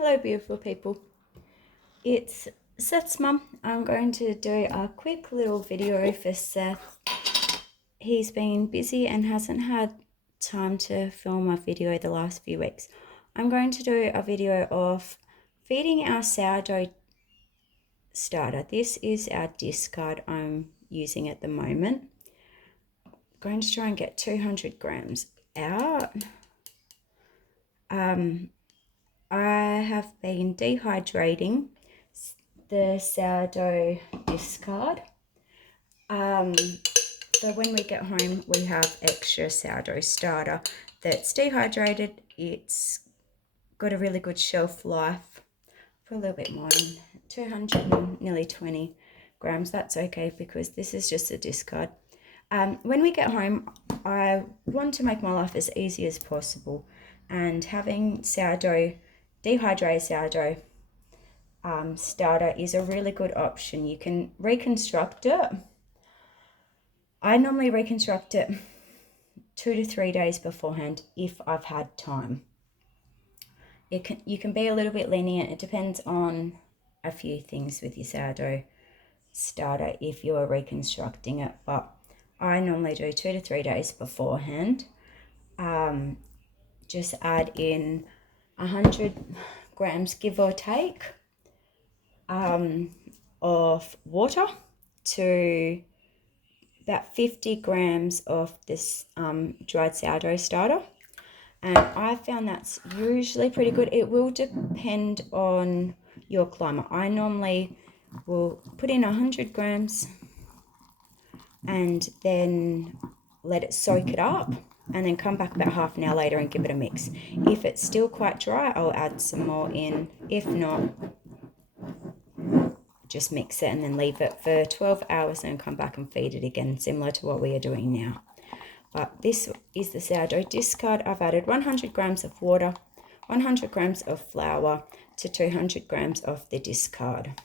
Hello beautiful people, it's Seth's mum. I'm going to do a quick little video for Seth. He's been busy and hasn't had time to film a video the last few weeks. I'm going to do a video of feeding our sourdough starter. This is our discard I'm using at the moment. I'm going to try and get 200 grams out. I have been dehydrating the sourdough discard. So when we get home, we have extra sourdough starter that's dehydrated. It's got a really good shelf life for a little bit more than 200 and nearly 20 grams. That's okay because this is just a discard. When we get home, I want to make my life as easy as possible, and having sourdough, dehydrated sourdough starter is a really good option. You can reconstruct it. I normally reconstruct it 2 to 3 days beforehand if I've had time. You can be a little bit lenient. It depends on a few things with your sourdough starter if you're reconstructing it, but I normally do 2 to 3 days beforehand. Just add in 100 grams, give or take, of water to about 50 grams of this dried sourdough starter. And I found that's usually pretty good. It will depend on your climate. I normally will put in 100 grams and then let it soak it up, and then come back about half an hour later and give it a mix. If it's still quite dry, I'll add some more in. If not, just mix it and then leave it for 12 hours and come back and feed it again, similar to what we are doing now. But this is the sourdough discard. I've added 100 grams of water, 100 grams of flour to 200 grams of the discard.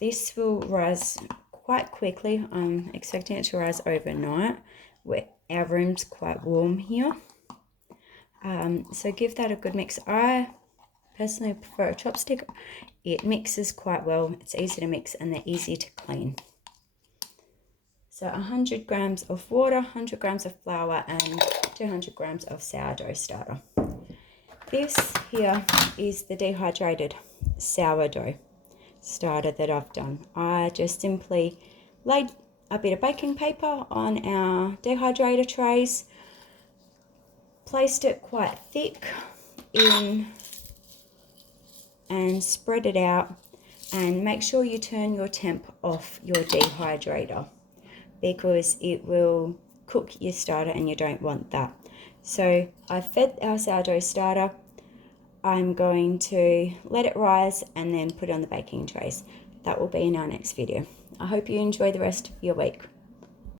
This will rise quite quickly. I'm expecting it to rise overnight. Our room's quite warm here. So give that a good mix. I personally prefer a chopstick. It mixes quite well. It's easy to mix and they're easy to clean. So 100 grams of water, 100 grams of flour, and 200 grams of sourdough starter. This here is the dehydrated sourdough starter that I've done. I just simply laid a bit of baking paper on our dehydrator trays, placed it quite thick in and spread it out, and make sure you turn your temp off your dehydrator because it will cook your starter and you don't want that. So I fed our sourdough starter. I'm going to let it rise and then put it on the baking trays. That will be in our next video. I hope you enjoy the rest of your week.